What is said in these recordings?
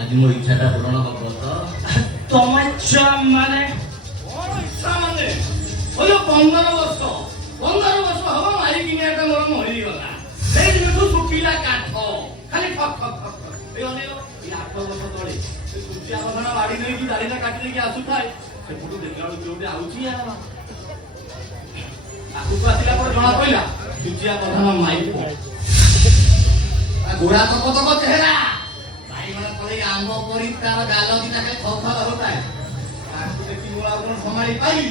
आज मो इच्छाटा पूरण हम तो तुम इच्छा माने इच्छा माने ओयो 15 वर्ष हम मारी कि नेटा मोर मरी गला से दिन तो सुखिला काठ खाली ठक ठक ठक ए अने ये 8 वर्ष तळे से सुचिया बधना बाडी नै कि दाढीना काटी नै कि आसु थाए से फोटो देखला जोटे आउची या आकु आसिला पर जणा पइला सुचिया बधना माई गोरा तक चेहरा आंब परी तार गाल दिना थर होता है देखी मोला कौन संभाली पाई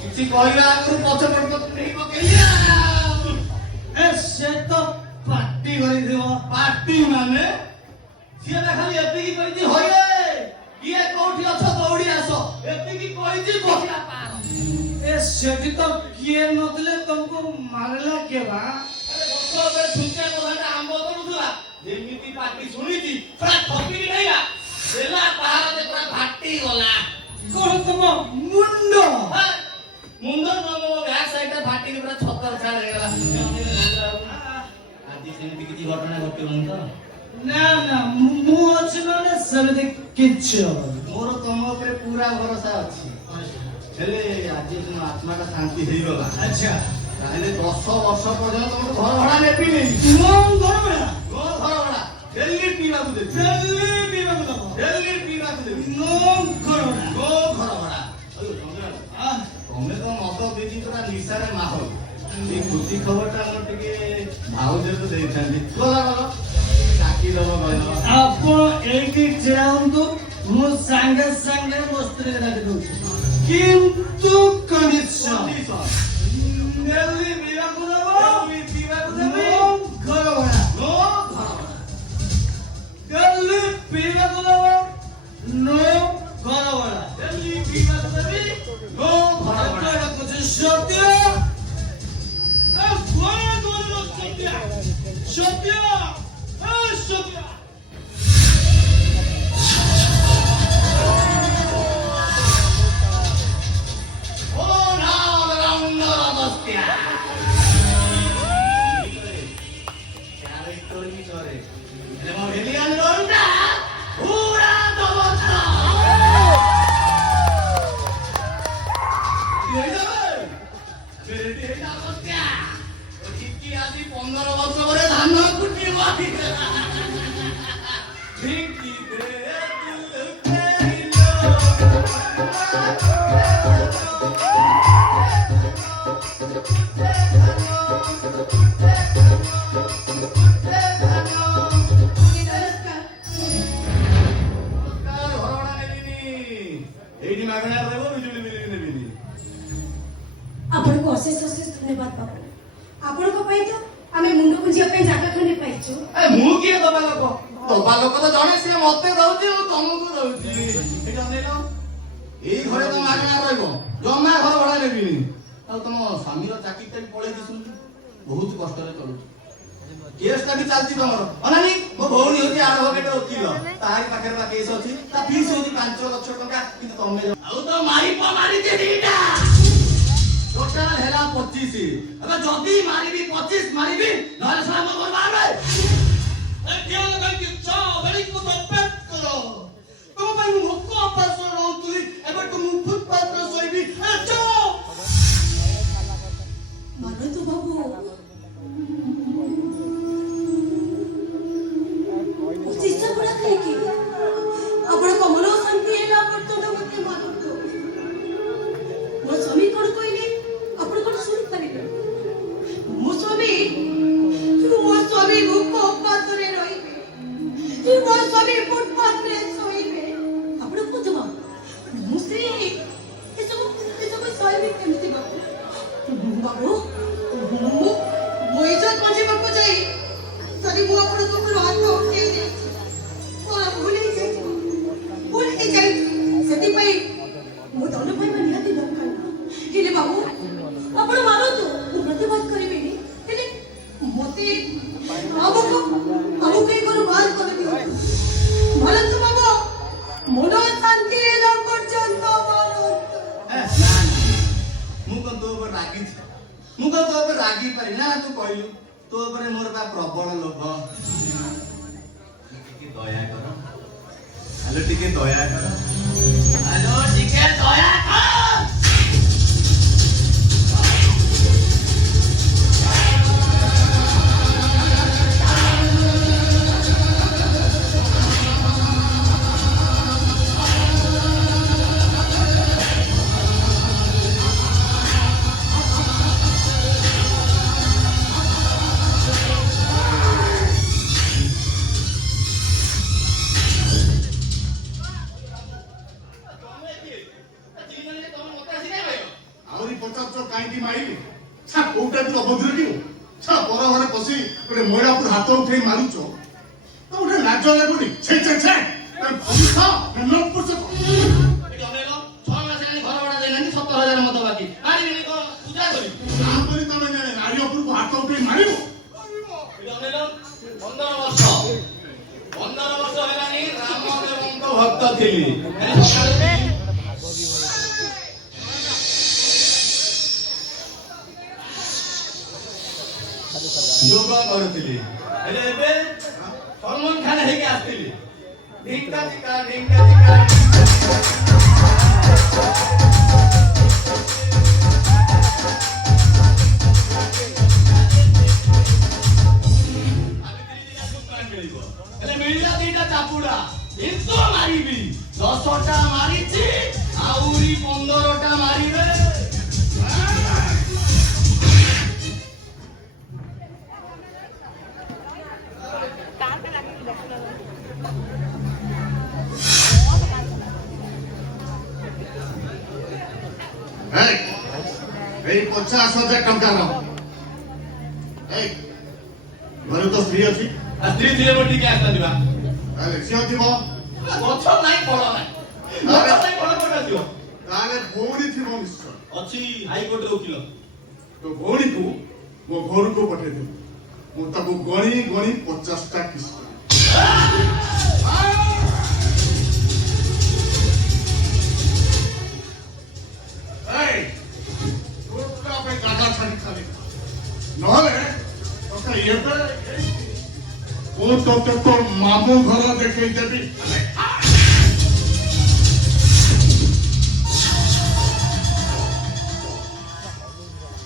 किसी कहला आगु पछ पड़ नहीं पकेलिया ए से तो पार्टी करि दियो पार्टी माने सिया खाली एति की कहि होये किए कोठी अछ दौड़ी आसो एति की कहि जी बहिला पार ए सेठी तो किए नतले तुमको मारला के बा अरे बक्को बे छुटे बोला आंब करूला जेमिति पार्टी सुनिची पूरा थपी नैला देला तार दे पूरा भाटी गला कोन तुम मुंडो मुंडो न मो बैक साइड भाटी के पूरा छतर छाड़ गला आज सेमिति किछि घटना घटिबन तो ना ना मु अछि माने सबे किछ मोर तुम ऊपर पूरा भरोसा अछि हेले आज तुम आत्मा का शांति हेई गला अच्छा ताले 10 वर्ष पर्यंत तुम घर भड़ा नेपी नै तुम घर भड़ा दिल्ली पीवा को दे दिल्ली पीवा को दे नो घर भड़ा तमे तो मत बेची तोरा निशारे माहौल ए खुशी खबरटा हम टिके भाउजे तो देई थांदी गला गला काकी दबो गला आपण एकी जाऊंतो मु संगे संगे वस्त्र रख दो किंतु कंडीशन दिल्ली पीवा को दबो घर भड़ा दिल्ली पीवा को दबो नो घर भड़ा दिल्ली पीवा को देबी नो घर भड़ा कुछ सत्य ए कोन कोन सत्य सत्य ए सत्य ओ नाम रंग बस्तिया आपन को अशेष अशेष धन्यवाद बाबू आपन को पाई तो आमे मुंड कुंजिया पे जाका खने पाइछु ए मु के दबा लोक तो जणे से मते दउची और तुमको दउची एटा नेलो एई घरे तो मागना रहइबो जम्मा घर भड़ा नेबिनी आ तुम स्वामी रो चाकरी तक पळे दिसुन बहुत कष्ट रे चलु केसटा भी चलती तमरो अनानी मो भौणी होती एडवोकेट वकील तारी पाखरे बा केस अछि ता फीस होती 5 लाख टका किंतु तमे आ तो मारी दे दीटा टोटल हेला 25 अबे जदी मारिबी 25 मारिबी नहले साला मो घर मारबे ए क्या लगा कि चाओ बड़ी को तो पेट करो तुम भाई मुक्को पास रहो तू एबे तुम फुटपाथ पर सोईबी ए चाओ मानो तो बाबू उचित बड़ा खाई की आपण को मनो शांति रागिछि मु तो तो ऊपर रागी पारि ना तू कहलु तो ऊपर मोर बा प्रबल लोभ टिके दया कर हेलो टिके दया कर हेलो टिके दया कर हाथ उठे मारुच तो उठे लाज लगुनी छे छे छे पुलिस हेमंत पुरुष एटी अनेलो 6 मास हेलानी घर भड़ा देलानी 17000 मत बाकी मारी बिनी को पूजा करी काम करी तमे नारी ऊपर को हाथ उठे मारिबो एटी अनेलो 15 वर्ष हेलानी रामदेवଙ୍କ भक्त थिली जोग करथिली हेले एबे सलमान खान हे के आस्थिली ढिंका ढिंका हेले मिलिला दीटा चापुडा इंतो मारिबी 10टा मारिछि आउरी 15टा मारिबे এই 50,000 टंका रो এই ঘরে তো স্ত্রী আছে स्त्री दिए मोटी के आस्ता दिबा আরে সিও দিব গছ নাই পড় নাই গছ নাই পড় পড় দিও তাহলে ভৌরি থিব নিশ্চয় ଅଛି ହାଇକୋର୍ଟ ର ଓକିଲ তো ভৌরিକୁ ମୋ ଘରକୁ ପଠେଇ ଦେବୁ ମୁଁ ତାକୁ ଗଣି ଗଣି 50ଟା କିସ୍ତି এই তোরা ভাই গাধা ছাড়ি খালি নহলে তোকে এবে ও তোকে তোর মামু ঘর দেখাই দেবি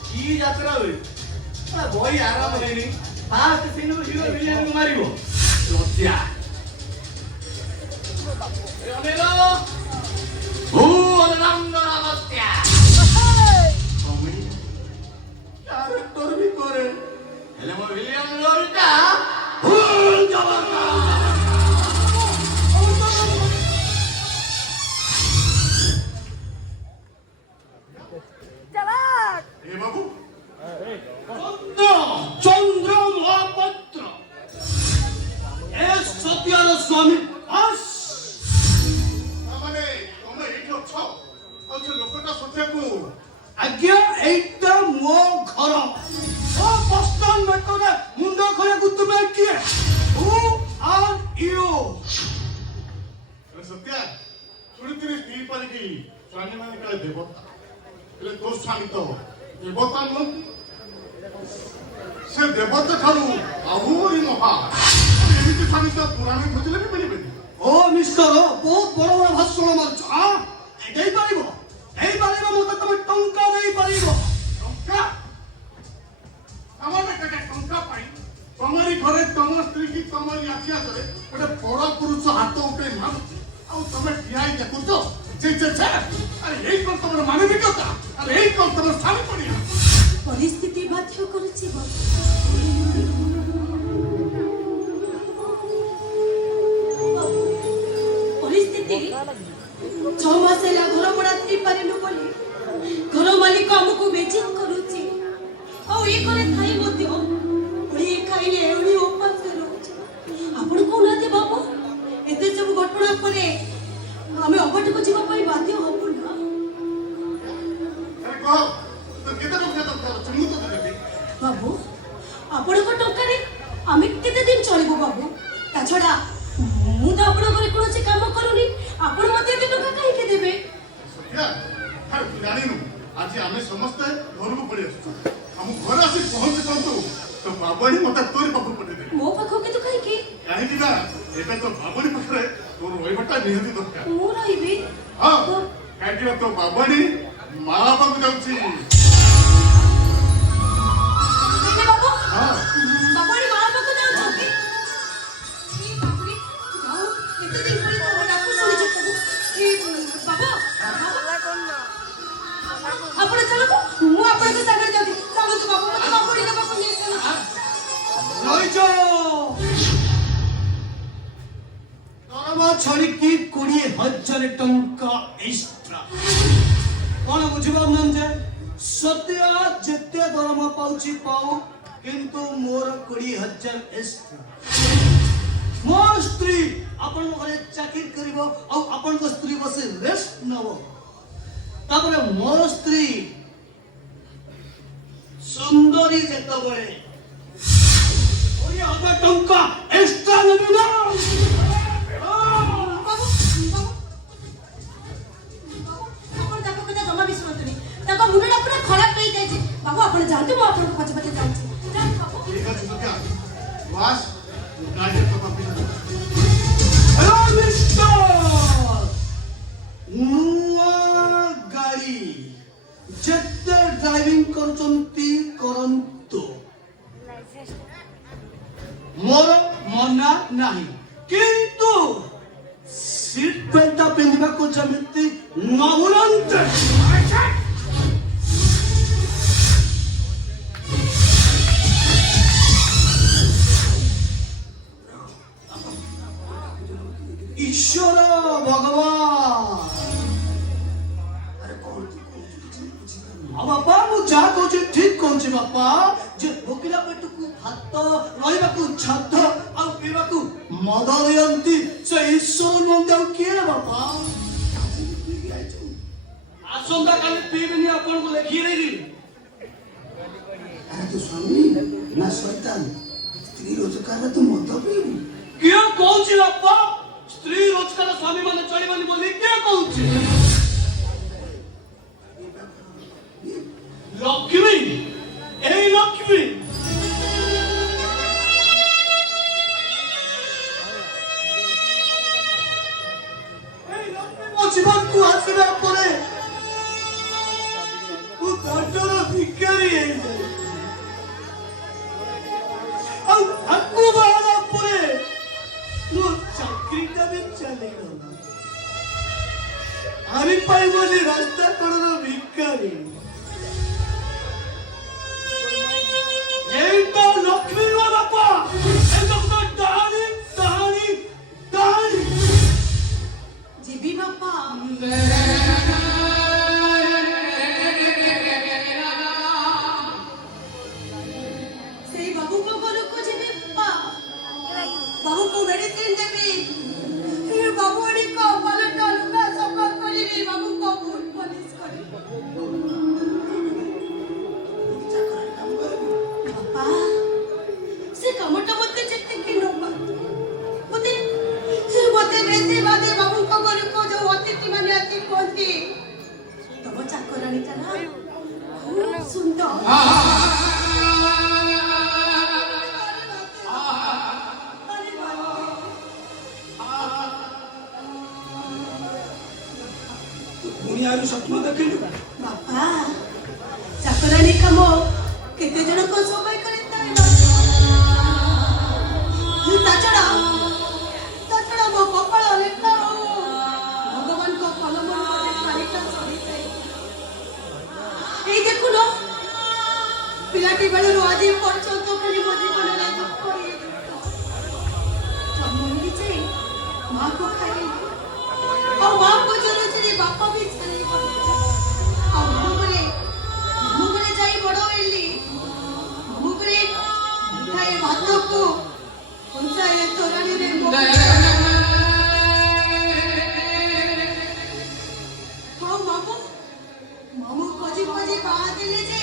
কি যাত্রা হই বই আরাম হইনি ফাস্ট সিনু হিরো ভিলেন କୁ ମାରିବ লজ্জা ଏ ଅନେଲ ଭୁଲ ନନ୍ଦନ ହତ୍ୟା ক্যারেক্টার भी করে হেলে মোর ভিলেন রোলটা ভুল জবরদস্ত এ বাবু চন্দ্র মহাপাত্র এ সতিয়ার স্বামী আস মানে তোমরা এইଠି ଅଛ ଆଉ ସେ ଲୋକଟା ସତ୍ୟକୁ আজ্ঞা এইটা মো ঘর ও বস্তান বেতনে মুন্ড খয়াকু তুমি কিয়ে হু আর ইউ ସତ୍ୟା ଶୁଣିଥିଲି ସ୍ତ୍ରୀ ପାରିକି ସ୍ୱାମୀ ମାନେ କାଳେ ଦେବତା ହେଲେ ତୋ ସ୍ୱାମୀ ତ ଦେବତା ନୁହଁ ସେ ଦେବତା ଠାରୁ ଆହୁରି ମହା ଏମିତି ସ୍ୱାମୀ ତ ପୁରାଣ ଖୋଜିଲେ ବି ମିଳିବେନି ও মিস্টার বহুত বড় বড় ভাষণ মারছ এই পারিব মতে তুমি টঙ্কা দেই পারিব ଟଙ୍କା ଆମର ଟଙ୍କା ପାଇଁ ତମରି ଘରେ ତମ ସ୍ତ୍ରୀ କି ତମରି ଆଖି ଆଗରେ ଗୋଟେ ବଡ ପୁରୁଷ ହାତ ଉଠେଇ ମାରୁଛି ଆଉ ତମେ ଠିଆ ହେଇ ଦେଖୁଛ ଛେ ଛେ ଛେ ଆରେ ଏଇ କଣ ତମର ମାନବିକତା ଆରେ ଏଇ କଣ ତମର ସ୍ୱାମୀ ପଡ଼ିଆ ପରିସ୍ଥିତି ବାଧ୍ୟ କରୁଛି ପରିସ୍ଥିତି 6 ମାସ ହେଲା ଘର ଭଡ଼ା ଦେଇ ପାରିଲୁ ବୋଲି ଘର ମାଲିକ ଆମକୁ ବେଜିତ କରୁଛି ଆଉ ଏ ଘରେ ଥାଇ ମଧ୍ୟ ଓଳି ଖାଇଲେ ଓଳି ଉପାସ ରହୁଛି ଆପଣ କହୁନାହାନ୍ତି ବାବୁ ଏତେ ସବୁ ଘଟଣା ପରେ ଆମେ ଅବାଟକୁ ଯିବା ପାଇଁ ବାଧ୍ୟ ହବୁ ନା ଆରେ କହ ତ କେତେ ଟଙ୍କା ଦରକାର ଅଛି ମୁଁ ତ ଦେବି ବାବୁ ଆପଣଙ୍କ ଟଙ୍କାରେ ଆମେ କେତେ ଦିନ ଚଳିବୁ ବାବୁ ତା ଛଡା ମୁଁ ତ ଆପଣଙ୍କ ଘରେ କୌଣସି କାମ କରୁନି ଆପଣ ମତେ ଏତେ ଟଙ୍କା କାହିଁକି ଦେବେ ସତ୍ୟା ଆରେ ଜାଣିନୁ ଆଜି ଆମେ ସମସ୍ତେ ଘରକୁ बाबणी मत तोरी पाखु पठे मो पाखो के तो कहि की कहीं ना एटा तो बाबणी पाखरे तोर रोइबटा निहति दरकार मो रहिबी हां कहीं तो बाबणी मां बाबू जाउची देखले बाबू हां बाबूरी मां पाखो जाउ छकी ई बाबूरी जाऊ एते दिन परी तो डाकू सुनि जतबू ई बाबू आपण चलो तो मु आपण के सागर जाऊ चलो तो बाबू मते बाबूरी ने बाबू ने चलो রইছো দরমা ছড়িকি 20,000 টঙ্কা এক্সট্রা কোন বুঝিবার নাম যে সত্য যেতে দরমা পাউছি পাও কিন্তু মোর 20,000 এক্সট্রা মোর স্ত্রী আপন ঘরে চাকরি করিব আর আপন স্ত্রী বসে রেস্ট নব তারপরে মোর স্ত্রী সুন্দরী যেতবে 20,000 টঙ্কা এক্সট্রা নেবি না बाबू आपण ताको कथा जमा विश्वासनी ताको मुंडा पूरा खराब होई जाय छै बाबू आपण जानते मो आपण पछ पछ जाय छै जान बाबू ठीक है सुनके वास गाड़ी तो पापी हेलो मिस्टर नुआ गाड़ी जेते ड्राइविंग करचंती करंतु मोर मना नहीं किंतु सीट बेल्ट पिंधबा को जमिति नहुरंते ईश्वर भगवान बापा मु जा कहूँ ठीक कहूँ बापा जे भोकिला पेटकू भात रहिबाकू छात आ पीबाकू मद दियंती से ईश्वर नंद किए बापा आसंता काली पीबनी आपन को लेखी देगी अरे तो स्वामी ना शैतान स्त्री रोजगार तो मत पीबू क्या कहूँ बापा स्त्री रोजगार स्वामी माने चढ़ीबानी बोली क्या कहूँ लक्ष्मी ए लक्ष्मी ମୋ ଜୀବନକୁ ଆସିବା ପରେ ମୁଁ ଦଣ୍ଡର ଭିକାରୀ ହେଇଯାଏ ଆଉ ଆକୁ ବାହାରିଲା ପରେ ମୋ ଚାକିରିଟା ବି ଚାଲିଗଲା ଆରି ପାଇଁ ବୋଲି ରାସ୍ତା କଡ଼ର ଭିକାରୀ এই তো লক্ষ্মী বাবা এই তো ডাহানি ডাহানি ডাহানি जीबी बापा सेई बाबू को बोलो को जीबी बापा बाबू को मेडिसिन देबी फिर बाबू री को पलट लुका सफा करिबी बाबू को भूल पुलिस करी बापा से कमटा मते चेक के नो मते मते बेसी बादे बाबू को बोलो को जो अतिथि माने आती कोंती तब चाकरानी ता ना खूब सुंदर दुनियारू स्वप्न देखिलु बापा चाकरानी काम केते जण को सबाई करे ताई ताचड़ा मो कपाळ लेखा भगवान को कलम रे कालिका सरी जाई ए देखु न पिलाटी बेले रो आजी पड़छो तो खाली मो जीवन रे दुख ये मम्मी जे मां को खाई और मां को जरूर चली बापा भी चली और मुगरे जाई बड़ो वेली मुगरे खाए भात को उनसा ये तोरानी रे हाँ मामू खोजी बाहर दिले जे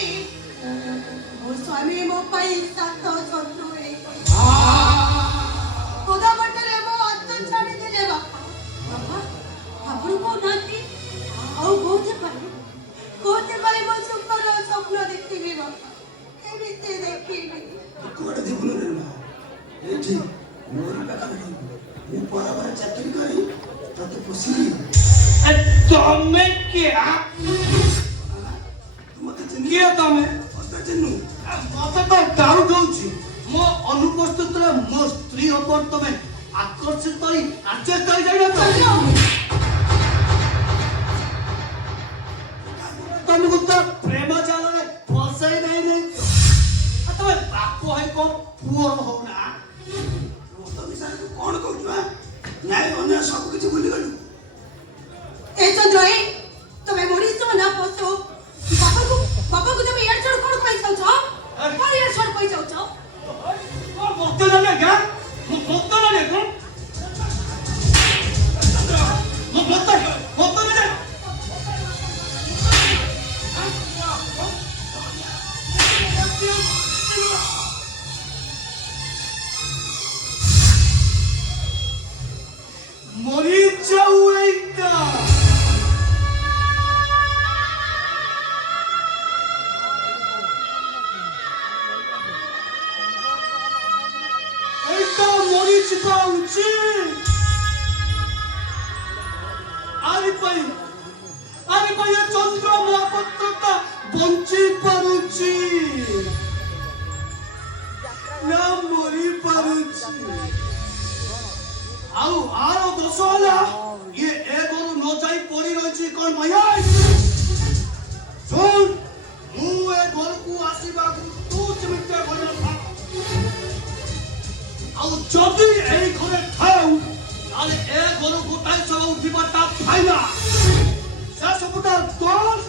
मोर स्वामी मो पाई सात शत्रु है खुदा बटरे मो अत्त छाड़ी दिले बापा बापा आपण को नाती और कोते पारे मो सुपर स्वप्न देखिबी बापा केमिते देखिबी कुआडे देबू खुशी तमे क्या मत किए तमे चिन्हू मत तो डाउट होची मो अनुपस्थित रे मो स्त्री ऊपर तमे आकर्षित करी आश्चर्य करी जाइना तमको तो प्रेम जाल रे फसाई नहीं रे तमे बाप है को पुअर हो ना ମତ ବିଷୟରେ ତୁ କଣ କହୁଛୁ ନ୍ୟାୟ ଅନ୍ୟାୟ ସବୁ କିଛି ଭୁଲିଗଲୁ ए चंद्र ए तमे मोड़ी तो ना पसो बापा को तमे यार छोड़ कोन कोई जाउ छ कोन यार छोड़ कोई जाउ छ मत ना क्या मत ना क्या मत ना मरी जाऊ एकटा एकटा मरी चिपा उचित आरे पाई चंद्र महापत्रता बंची पारुची ना मरी पारुची आउ आरो दोष होला ये ए गरु न जाई पड़ी रहिची कोन माया सुन मु ए घर को आसीबा तू चिमिटा घर था आउ जदी एई घरे थाउ ताले ए घर गोटाई सब उठिबाटा फाइना सा सबटा दोष